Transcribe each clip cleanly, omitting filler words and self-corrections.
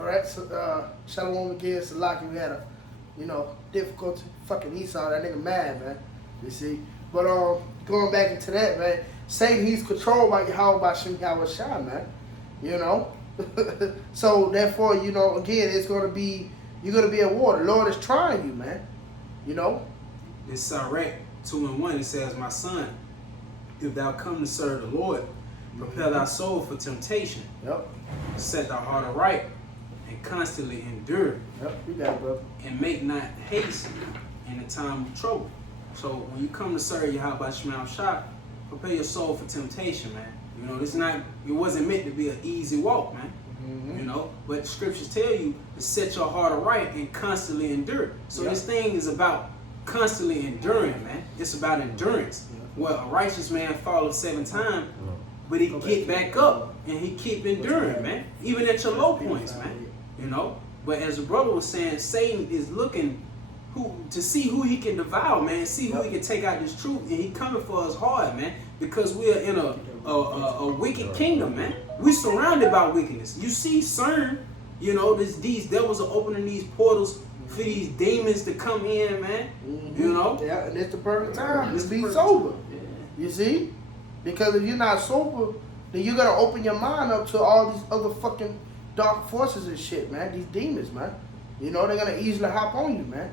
All right, so Shalom again, Salaki. We had a, difficult fucking Esau. That nigga mad, man. You see, but going back into that, man, Satan, he's controlled by Yahweh Bashem Yahweh Shai, man. So therefore, again, it's gonna be you're gonna be at war. The Lord is trying you, man. It's Sirach 2:1. It says, "My son, if thou come to serve the Lord, prepare thy soul for temptation. Yep. Set thy heart aright, and constantly endure. Yep. You got it, brother. And make not haste in the time of trouble." So when you come to serve Yahweh Shema Shah, prepare your soul for temptation, man. It wasn't meant to be an easy walk, man. Mm-hmm. But the scriptures tell you to set your heart aright and constantly endure. So This thing is about constantly enduring, man. It's about endurance. Well, a righteous man falleth 7 times, but he get back up and he keep enduring, man. Even at your low points, man. But as the brother was saying, Satan is looking to see who he can devour, man. See who he can take out this truth, and he coming for us hard, man. Because we are in a wicked kingdom, man. We surrounded by wickedness. You see, CERN, these devils are opening these portals for these demons to come in, man. Yeah, and it's the perfect time to be sober. Yeah. You see? Because if you're not sober, then you're gonna open your mind up to all these other fucking dark forces and shit, man. These demons, man. They're gonna easily hop on you, man.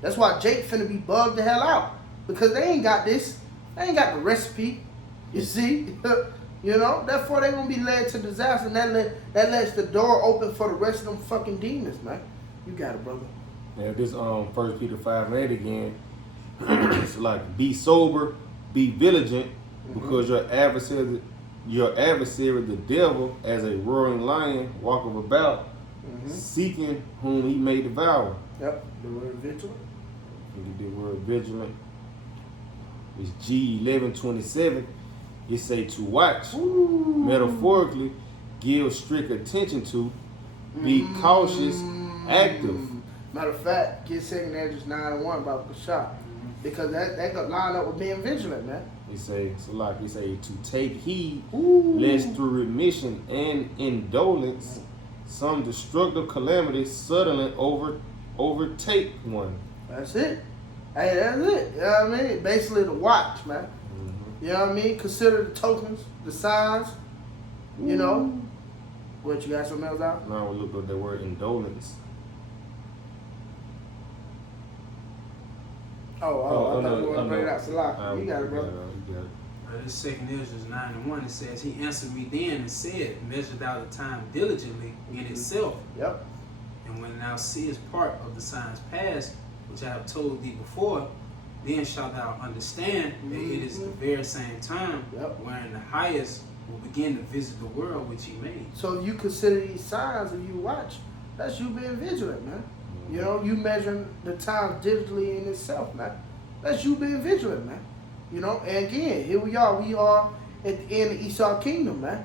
That's why Jake finna be bugged the hell out. Because they ain't got this. They ain't got the recipe. You see? Therefore they gonna be led to disaster, and that lets the door open for the rest of them fucking demons, man. You got it, brother. Yeah, this 1 Peter 5:8 again. It's like, be sober, be vigilant, because your adversary, the devil, as a roaring lion, walketh about, seeking whom he may devour. Yep, the word vigilant. The word vigilant is G11:27. It say to watch, metaphorically, give strict attention to, be cautious, active. Matter of fact, get 2nd Ezra 9:1 about the shot. Because that could line up with being vigilant, man. He say to take heed, lest through remission and indolence some destructive calamity suddenly overtake one. That's it. Hey, that's it. You know what I mean? Basically the watch, man. You know what I mean? Consider the tokens, the signs. What, you got something else out? Now we look at the word indolence. I thought you wanted to bring it out. Salaki. You got it, bro. This 2nd Ezra 9:1, it says, "He answered me then and said, measure thou the time diligently in itself. Yep. And when thou seest part of the signs past, which I have told thee before, then shalt thou understand that it is the very same time wherein the highest will begin to visit the world which he made." So if you consider these signs and you watch, that's you being vigilant, man. You measuring the time digitally in itself, man. That's you being vigilant, man. And again, here we are. We are at the end of Esau kingdom, man.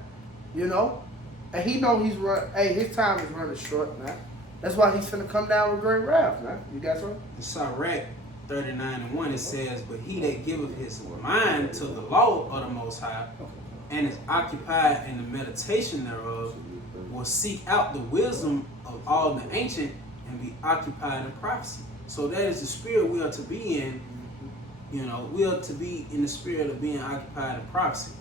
And he know his time is running short, man. That's why he's finna come down with great wrath, man. You got something? In Sirach 39:1, it says, "But he that giveth his mind to the law of the Most High, and is occupied in the meditation thereof, will seek out the wisdom of all the ancient, and be occupied in prophecy." So that is the spirit we are to be in. We are to be in the spirit of being occupied in prophecy.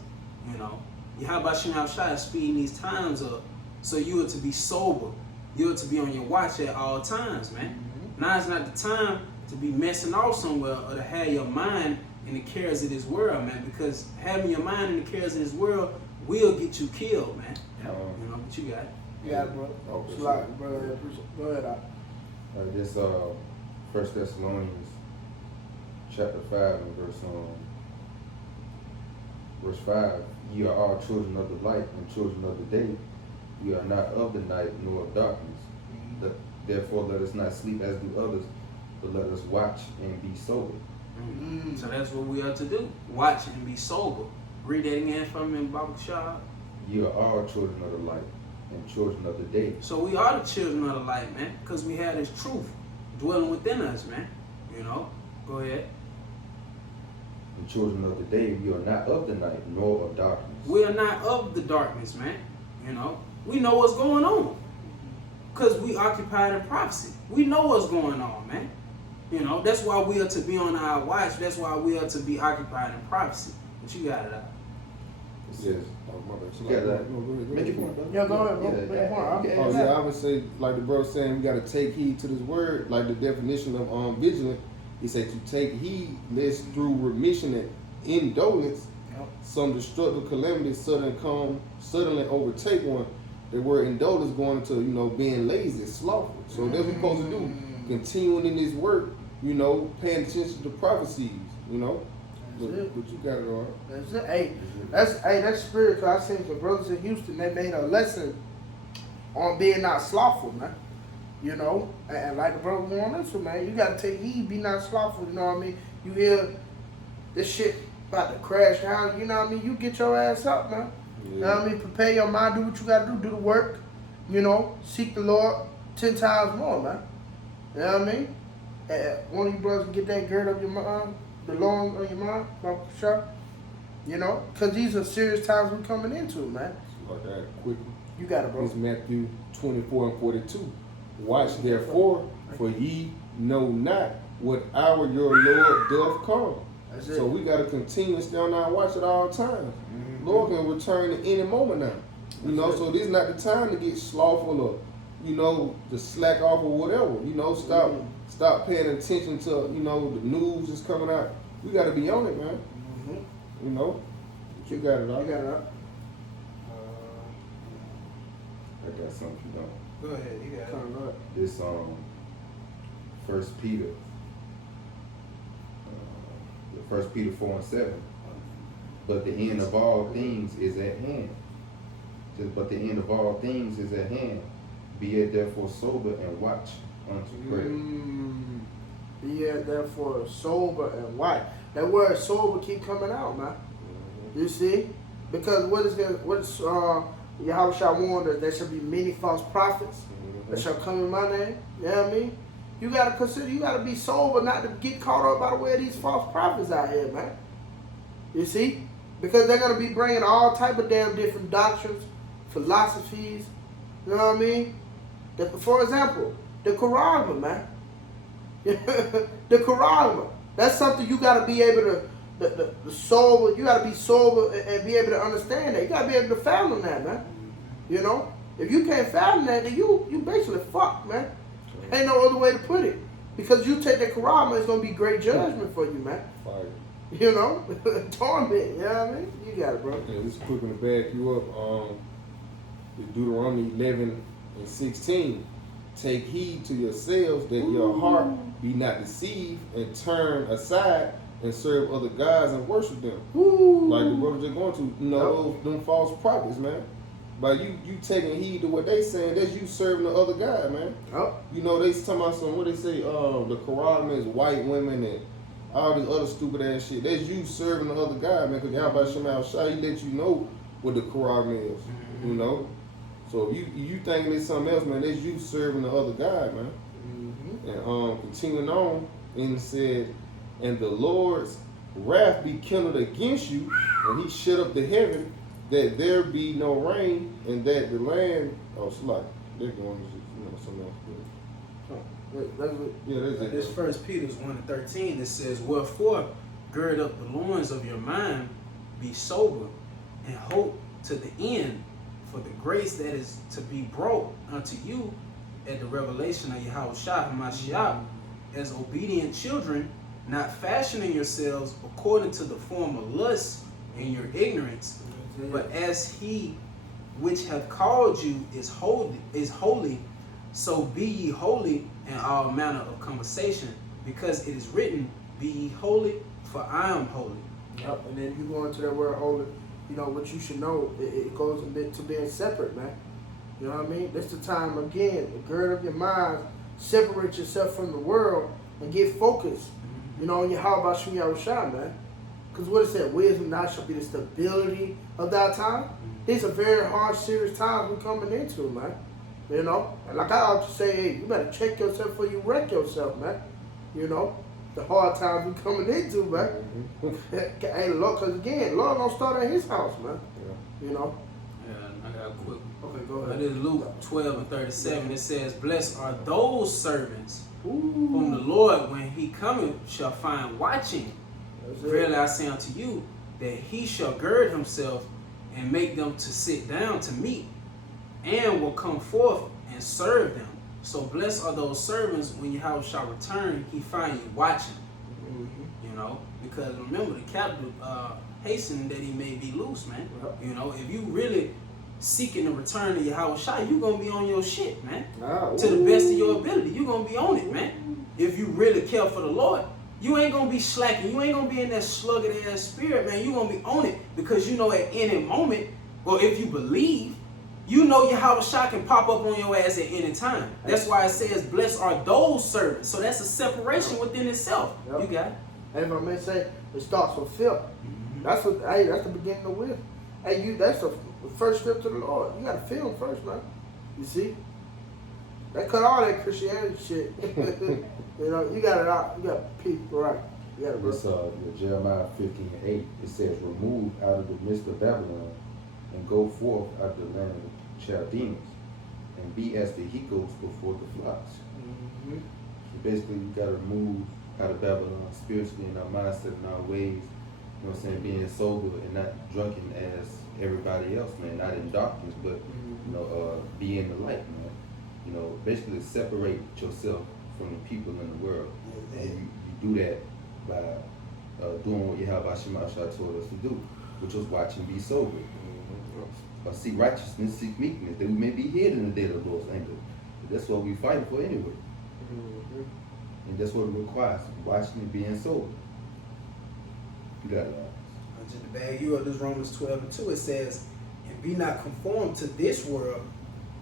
Yahweh Shema Shai is speeding these times up, so you are to be sober. You are to be on your watch at all times, man. Now is not the time to be messing off somewhere or to have your mind in the cares of this world, man. Because having your mind in the cares of this world will get you killed, man. But you got it. You got it, bro. Salaki, brother. Go ahead, This 1 Thessalonians chapter 5 and verse 5. Ye are all children of the light and children of the day. We are not of the night nor of darkness. Therefore let us not sleep as do others, but let us watch and be sober. So that's what we are to do. Watch and be sober. Read that again from me in Bible Shah. Ye are all children of the light and children of the day. So we are the children of the light, man, because we have this truth dwelling within us, man. Go ahead. And children of the day, we are not of the night nor of darkness. We are not of the darkness, man. We know what's going on. Because we occupied in prophecy. We know what's going on, man. You know, that's why we are to be on our watch. That's why we are to be occupied in prophecy. But you got it out. It says, Oh, my bad. So, Yeah, like, that- no, go ahead, make your point, bro. Yeah, go ahead, bro. Yeah, Make your point. yeah, Oh yeah, I would say like the bro saying we gotta take heed to this word, like the definition of vigilant. He said to take heed lest through remission and indolence Yep. some destructive calamity suddenly overtake one. The word indolence going into being lazy, slothful. So that's what we're supposed to do. Continuing in this work, paying attention to prophecies, That's it. But you got it all. That's it. Hey, that's spiritual. I seen the brothers in Houston. They made a lesson on being not slothful, man. And like the brother going into, man, you gotta take heed, be not slothful. You know what I mean? You hear this shit about to crash down. You know what I mean? You get your ass up, man. Yeah. You know what I mean? Prepare your mind, do what you gotta do the work. Seek the Lord 10 times more, man. You know what I mean? One of you brothers can get that gird up your mind, the long on your mind, like sure. Because these are serious times we're coming into, man. Like that quickly. You got it, bro. It's Matthew 24:42. Watch therefore, for ye know not what hour your Lord doth come. That's it. So we got to continue to stay on our watch at all times. Mhm. Lord can return at any moment now. That's it. So this is not the time to get slothful or, to slack off or whatever. Stop paying attention to, the news that's coming out. We got to be on it, man. Mhm. You got it all. You got it up. I got something you don't. Go ahead, you got it. Turn up. This First Peter 4:7. But the end of all things is at hand. But the end of all things is at hand. Be ye therefore sober and watch unto prayer. Be ye therefore sober and white. That word sober keep coming out, man. You see? Because Yahweh shall warn us, there shall be many false prophets that shall come in my name. You know what I mean? You gotta consider, you gotta be sober not to get caught up by the way of these false prophets out here, man. You see? Because they're gonna be bringing all type of damn different doctrines, philosophies. You know what I mean? For example, the Quran, man. The Quran. That's something you gotta be able to. The sober, you gotta be sober and be able to understand that. You gotta be able to fathom that, man. If you can't fathom that, then you basically fucked, man. Ain't no other way to put it. Because you take the Quran, it's gonna be great judgment for you, man. Fire. Torment. You know what I mean? You got it, bro. Yeah, this is quick to back you up. Deuteronomy 11:16. Take heed to yourselves that your heart be not deceived and turn aside and serve other gods and worship them. Woo. Like the brothers are going to, them false prophets, man. By you taking heed to what they saying, that's you serving the other God, man. Oh. They talking about what they say, the Quran is white women and all this other stupid ass shit. That's you serving the other God, man. Because Yahweh Shema Shai, he let you know what the Quran is, So if you thinking it's something else, man, that's you serving the other God, man. And continuing on, and it said, and the Lord's wrath be kindled against you, and he shut up the heaven, that there be no rain, and that the land, they're going to something else. Yeah, that's it. This First Peter 1:13, it says, wherefore gird up the loins of your mind, be sober, and hope to the end for the grace that is to be brought unto you at the revelation of Yahweh Shah Hamashiach, as obedient children, not fashioning yourselves according to the form of lust in your ignorance, but as he which hath called you is holy, so be ye holy in all manner of conversation, because it is written, be ye holy, for I am holy. Yep. And then you go into that word holy, what you should know, it goes a bit to being separate, man. You know what I mean? That's the time, again, to gird up your mind, separate yourself from the world, and get focused, on your how about Shem Yahushua, man. Because what it said, wisdom now shall be the stability of that time. These are very hard, serious times we're coming into, man. And like I always say, hey, you better check yourself before you wreck yourself, man. The hard times we're coming into, man. Hey, Lord, because again, Lord gonna start at his house, man. Yeah. Yeah, I got a quick Okay, go That ahead. is Luke 12:37. It says, "Blessed are those servants whom the Ooh. Lord, when he cometh, shall find watching. That's it. Verily I say unto you, that he shall gird himself and make them to sit down to meat, and will come forth and serve them. So blessed are those servants when Yahweh shall return, he find you watching." You know, because remember the captive hastening that he may be loose, man. Yep. You know, if you really seeking the return of Yahweh Shai, you gonna be on your shit, man. To the best of your ability, you gonna be on it, man. If you really care for the Lord, you ain't gonna be slacking. You ain't gonna be in that sluggard ass spirit, man. You gonna be on it because you know at any moment, or if you believe, you know Yahweh Shai can pop up on your ass at any time. That's why it says, "Blessed are those servants." So that's a separation within itself. Yep. You got it. Hey, if I may say, it starts with fear. That's what. Hey, that's the beginning of wisdom. Hey, that's the first step to the Lord. You gotta feel Him first, man. You see, that cut all that Christianity shit. You know, you got it out. You got people right. You got it, bro. This Jeremiah 15:8. It says, "Remove out of the midst of Babylon, and go forth out of the land of the Chaldeans, and be as the he-goats before the flocks." Mm-hmm. So basically, you got to remove out of Babylon spiritually in our mindset and our ways. You know what I'm saying? Being sober and not drunken as everybody else, man. Not in darkness, but you know, be in the light, man. You know, basically separate yourself from the people in the world, and you do that by doing what Yahweh Shemashah told us to do, which was watch and be sober. Seek righteousness, seek meekness, that we may be hid in the day of the Lord's anger. That's what we fight for anyway. And that's what it requires, watching and being sober. You got it. Just to bag you up, this Romans 12:2, it says, "And be not conformed to this world,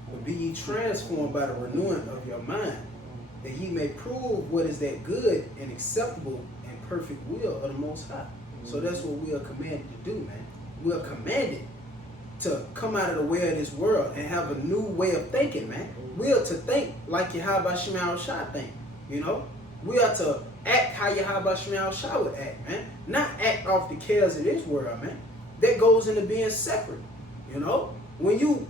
but be ye transformed by the renewing of your mind, that ye may prove what is that good and acceptable and perfect will of the Most High." So that's what we are commanded to do, man. We are commanded to come out of the way of this world and have a new way of thinking, man. We are to think like Yahweh Shemel Shai think, you know? We are to act how Yahweh Shemel Shai would act, man. Not act off the cares of this world, man. That goes into being separate, you know? When you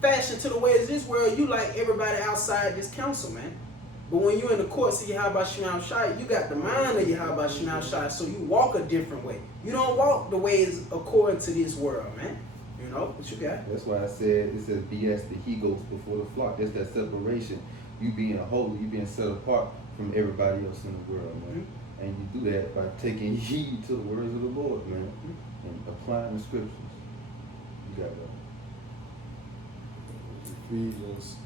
fashion to the ways of this world, you like everybody outside this council, man. But when you're in the courts of Yahweh Shemel Shai, you got the mind of Yahweh Shemel Shai, so you walk a different way. You don't walk the ways according to this world, man. You know what you got? That's why I said it says be as the he-goats before the flock. That's that separation. You being a holy, you being set apart from everybody else in the world, man. And you do that by taking heed to the words of the Lord, man, and applying the scriptures. You got that. Ephesians,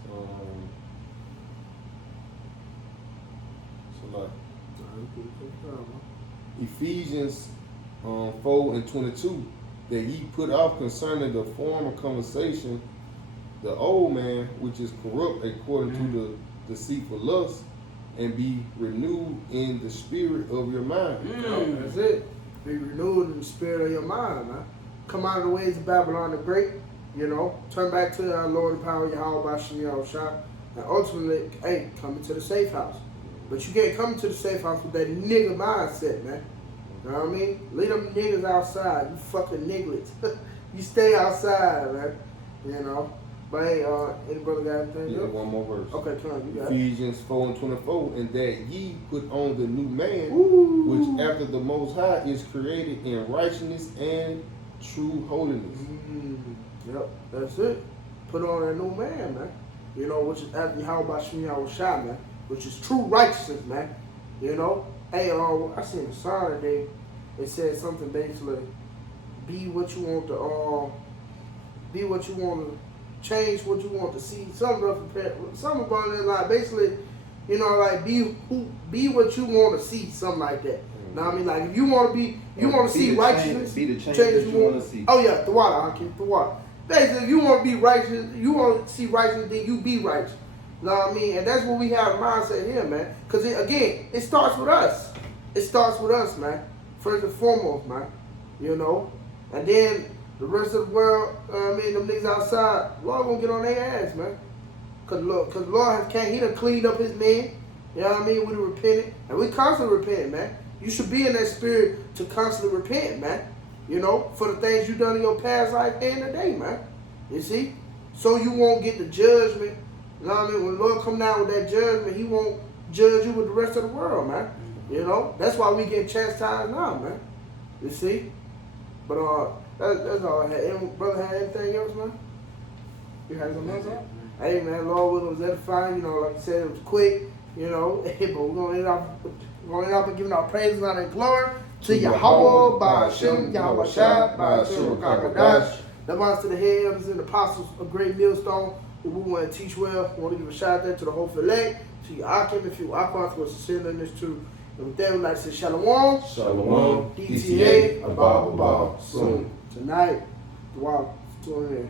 Ephesians 4:22, that ye put off concerning the former conversation the old man which is corrupt according to the deceitful lust, and be renewed in the spirit of your mind. That's it. Be renewed in the spirit of your mind, man. Come out of the ways of Babylon the Great, you know. Turn back to our Lord and power, Yahweh Shemel Shai, and ultimately, hey, come into the safe house. But you can't come into the safe house with that nigga mindset, man. You know what I mean? Leave them niggas outside, you fucking nigglets. You stay outside, man. You know. But hey, any brother got anything? Yeah, one more verse. Okay, come on, you got it. Ephesians 4:24, and that ye put on the new man, Ooh. which after the Most High is created in righteousness and true holiness. Yep, that's it. Put on a new man, man. You know, which is after Yahweh Shemel Shai, man. Which is true righteousness, man. You know? Hey, I seen a song today. It said something basically, be what you want to, be what you want to, change what you want to see. Something about that, like basically, you know, like be what you want to see, something like that. Know what I mean? Like if you want to be, you want to see righteousness, be the change that you want to see. Oh yeah, the water, I keep the water. Basically, if you want to be righteous, you want to see righteousness, then you be righteous. Know what I mean? And that's what we have in mindset here, man. Because again, it starts with us. It starts with us, man. First and foremost, man. You know, and then the rest of the world, them niggas outside, Lord gonna get on their ass, man. Cause Lord has came, he done cleaned up his man. You know what I mean? We done repented, and we constantly repent, man. You should be in that spirit to constantly repent, man. You know, for the things you done in your past life and today, man. You see? so you won't get the judgment. You know what I mean? When the Lord come down with that judgment, He won't judge you with the rest of the world, man. You know, that's why we get chastised now, man. You see? But that's all I had. Any brother had anything else, man? You had something else? Hey, man, Lord willing, was edifying. You know, like I said, it was quick. You know, but we're gonna end up and giving our praise, honor, and glory to Yahweh, by Hashem, Yahweh Shai, by Hashem, Kakadash. The ones to the heads and the apostles of Great Millstone, who we want to teach well. We want to give a shout out there to the whole elect, to your Akim, if you Akim, for sending this to. And with that, we'd like to say Shalom. Shalom. DTA, Abba, soon. Tonight, wow, tune in.